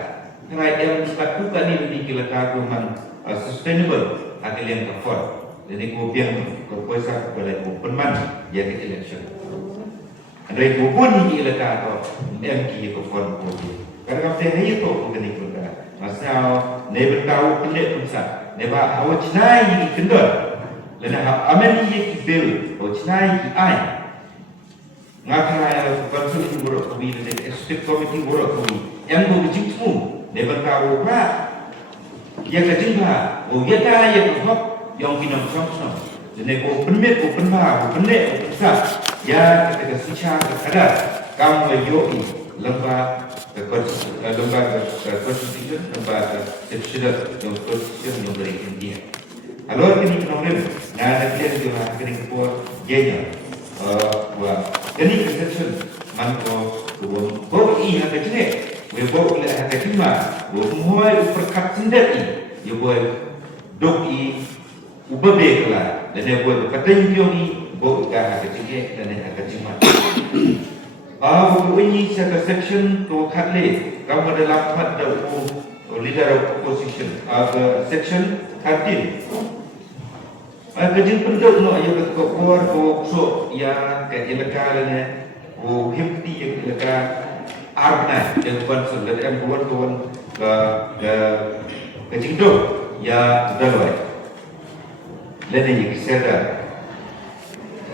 matrai yang lakukan ini elaka rumah sustainable akan yang afford. Jadi kopiang berkuasa kepada penman yang election. Ada kubun ini elaka atau MK afford kopi. Karena kita ni itu bukan itu dah. Masa neber tahu pelik pusat, neber awak Cina ini kendor. Lena amen ini bill, awak Cina ini ai. Ngakara council itu buruk kami dan executive committee buruk kami yang berjing semua mereka tahu apa dia kecil bah dia dah yang berhak yang kita sama-sama jadi open bah besar ya ketika sisa ada kamu yoi lembaga constitution lembaga section yang dari India. Kalau ini problem nah dia juga kena buat jenya jadi exception manko bawa harga jenis bawa oleh harga lima bawa perkat sendiri ya bawa dok ubah lah dan dia bawa berkata yang bawa harga jenis dan harga lima bawa ini satu section tu khatli kamu adalah pada leader of opposition section 13 kerja penduduk no ayat betul kuar so ya ke elaka ni himti yang elaka arna yang konsul dan buat tuan ke Jingduna ya dalai lada yang sedar.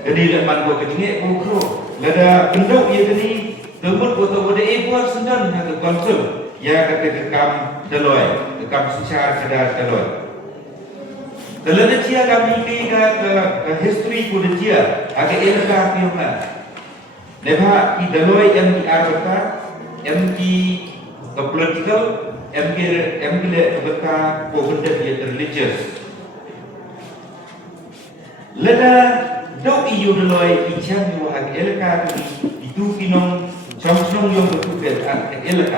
Jadi lepas buat kecingit ukro, lada penduk ia tadi temut foto pada buat sendan ke konsul, ya kata kekam Deloy, kekam secara sedar Deloy. Kalau dia kami ke history ku dia, agak elok piuman. Lepas Deloy MDR berkata, MD ke political, MD berkata benda dia religious. Lada dok iu Deloy icam yo agak elok itu kinong Samsung yang bertugas elok.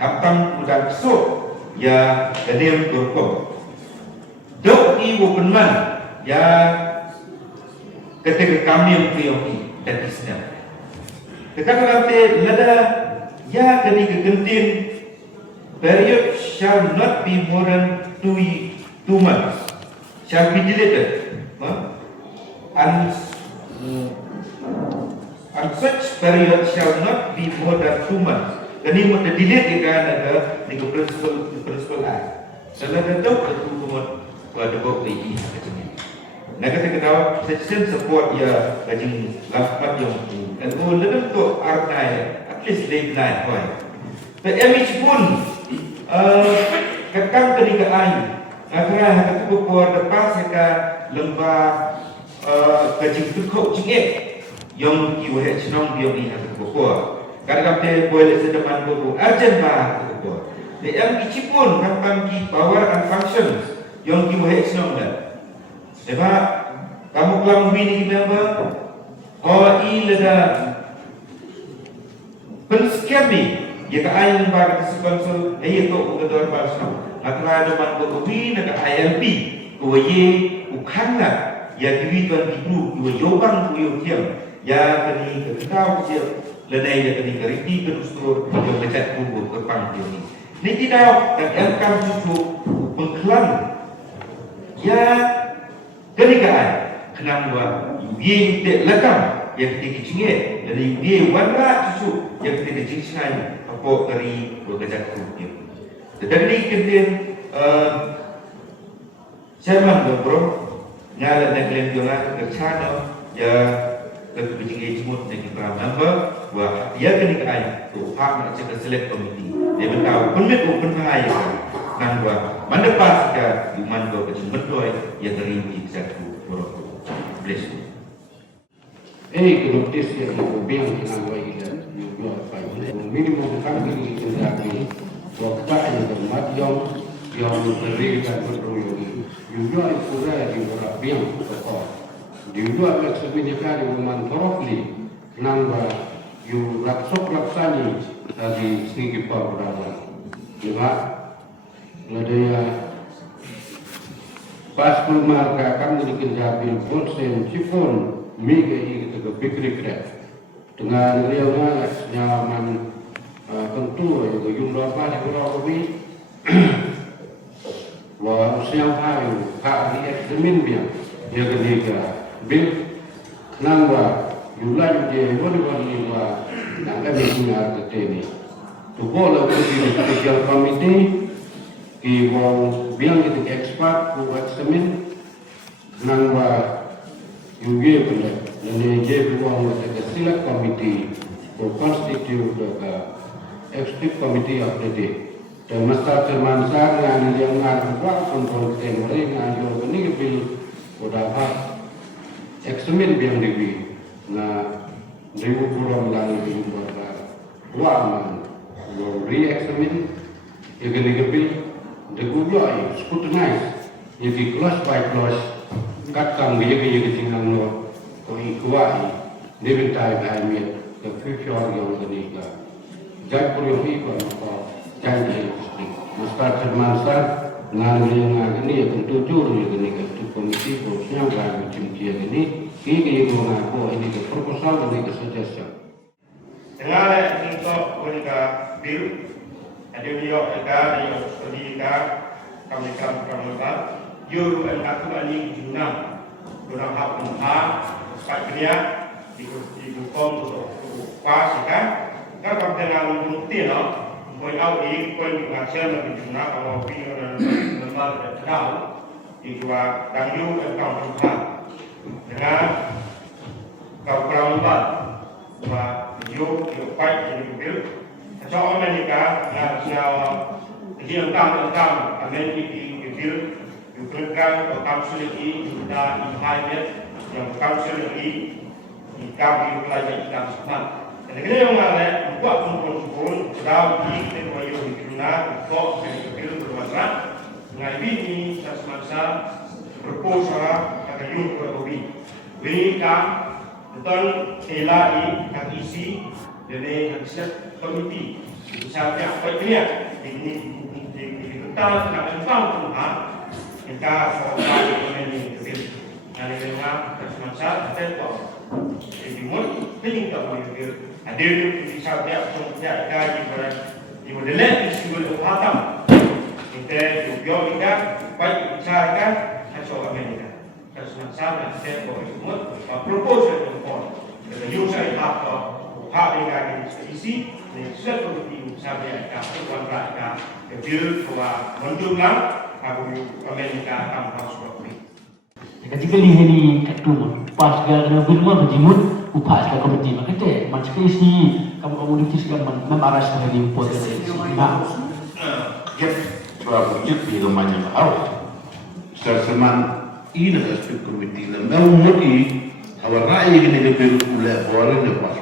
Kaptam mudah so ya kadem berkom. Dok ibu penman ya ketika kami yang priori dan Islam. Dekat nanti lada ya ketika gentin period shall not be more than 2 months. Shall be deleted. And such period shall not be more than 2 months. Kini mau delete kan ada di principle act. Selain itu ketua pada bukti ini macamnya. Negara kita citizen support ya kajing lapat yang tu. Dan boleh tu artai at least late night koi. Tapi MH pun kekang ketika ayu. Akhirnya hati tu buat depan seka lembah kajing tukau cingit yang kiwah cenong dia ni hati tu buat. Kadang-kadang boleh sedeman buku urgent bah itu. Yang kecil pun kapan ki power and functions yang ki wahai senang dah. Sebab kamu kelam bini member, oh lada penskemi, jika ayam lembaga tersebut itu ketua pasal. Maka ada mantu bini nak ILP, kuaye ukana, ya kiwi tuan kibru, kuaye yobang kuaye tiang, ya kini ketau kecil. Lenai dia kini keriti terus-terus yang lecat kubur kepang dia ni. Ini tidak dan elkam cucu pengkelam. Ya kenikaan kenang dua yugi dek lekam yang ketika cingit dan yugi warna cucu yang ketika cingsingan apa kari berkecat kubur dia. Tetapi kemudian Chairman Bro ngalah nak klaim jangan kerjana ya lebih tinggi jemut dengan para member wah dia kena kain tu hak nak cakap select committee dia beritahu permit open high kan wah mana pas ke human go ke jemut yang terinti satu borok bless notis yang biang dengan wailan juga baik minimum kami kendaki waktu yang termat yang terdiri dan berduyung juga ikulah di orang biang pokok juga sebenarnya di rumah thoroughly nangga you laksani dari segi perbudakan. Juga ladanya pas marka kami dikerjakan konsen cipon mega itu ke pikir dengan realnya nyaman tentu itu jumlah apa yang berapa wah siang hari di ekstremin dia yang ketiga bil nangwa yula je wani wa nangka punya arti tu bola di special committee ki wong biang itu expert ku eksamen nangwa yuge pula dan je wong itu select committee ku constitute the executive committee of the day dan master chairman yang ngan kuat kontrol temore ngan yo ni bil udah eksamen biang dewi, na dewi kurang lagi buat waman, re-eksamen, yang kepil, degulai, scrutinize, yang class by class, katang dia tinggal no, koi kuai, dewi tay bahaya, ke future yang ketiga, jadi perlu ikut apa, jadi mustahil masa, ngalih ini tentu jujur ini ke komisi khususnya bagi cimcia ini mengaku ini ke proposal ini ke suggestion. Dengan untuk mereka bil, ada beliau ada yang studi kami you and aku ani Jingduna, Jingduna hak umha, sekalian didukung untuk pastikan, kan kami dengan bukti Point out ini, point juga saya lebih Jingduna kalau pilih dan lembar dan tahu ikwa dangyu engkau Tuhan dengan kau perambat wa yo fight in the bill cho America là sao riêng tam America bill Ukraine và councility đã invite yang councility di kami pelajari dalam sekolah. Dan kita mengalami buat kumpul-kumpul sedang di tempat yang Jingduna untuk bill berwazir. Dengan ini saya semasa proposal akan yuk berobi. Ini kan betul LAI yang isi dari hasil komiti. Misalnya apa ini? Ini kita nak tahu Tuhan kita fokus mengenai bill. Yang kedua semasa kita dimulai tinggal mengambil ada di sahaja sumber kaji pada di modelan isu hatam kita juga baik bicarakan hasil Amerika sama saya boleh semua proposal untuk user hak dengan isi seperti sahaja kawan mereka kecil bahwa menjulang Amerika akan masuk ketika ini ketum pas segala berumah berjimut upas ke komiti makanya macam isi kamu komunitas kan memaras dari potensi nah sebab wujud di rumahnya harus seseman ini aspek komiti dan memudi awal rakyat ini lebih ulai boleh lepas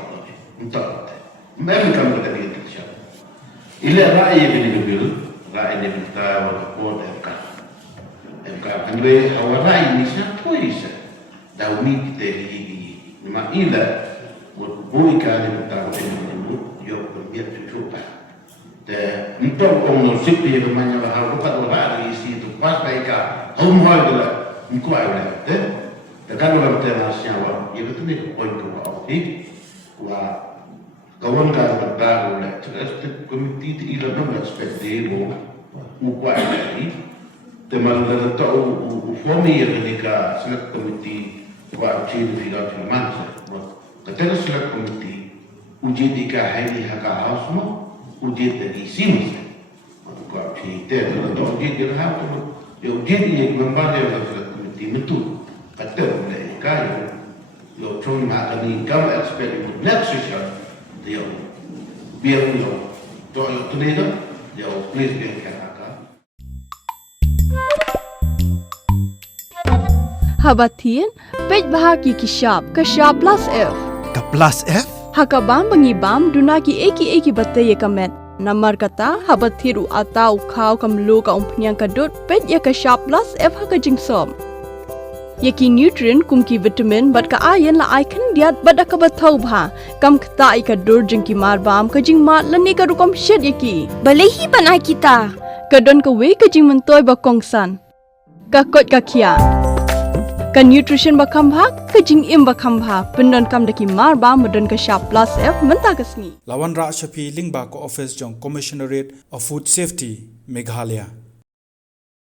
untuk mereka berkata itu siapa ilah rakyat ini lebih rakyat ini kita berkata Kandre awalnya ini siapa isa, dauni kita ini, memang ila buat buika yang kita ini yo berbiak cukup. Dan untuk orang sipir rumahnya bahar bukan orang isi itu pas mereka homeward lah, ikut awalnya. Dan kan orang terasa awal, ia betul ni poin tu awal. Wah, kawan kawan berbaru lah. Jadi komiti ila nombor spektif, ukua ini. Teman kita tahu ufami yang mereka select komiti buat uji di dalam mana. Ketika select komiti uji dika hari haka asmo uji dari sini. Buat uji itu kalau uji di dalam ya uji ini memang yang select komiti itu. Ketika mereka yang cuma ini kamu eksperimen next session dia biar dia doa itu dia please biar Habatin, pej bahagi kishab plus F. Ka plus F? Hakabam bangibam dunaki eki batay kamet. Namar kata habathiru atau kau kamlu ka umpnyang kadut pej ya kishab plus F haka jingsom. Yaki nutrient kumki vitamin bat ka ayan la icon diat bada ka bathau bha kam kta ika dur jingki marbam ka jingma lani ka rukom shed yaki. Balehi banai kita. Kadon ka we ka jing mentoy ba kongsan. Ka kot ka kia. Ka nutrition bakam bha ka jing im bakam bha pendon kam daki marba modon ka sharp plus F menta kasni Lawan Ra Shafi Lingba ko office jong Commissionerate of Food Safety Meghalaya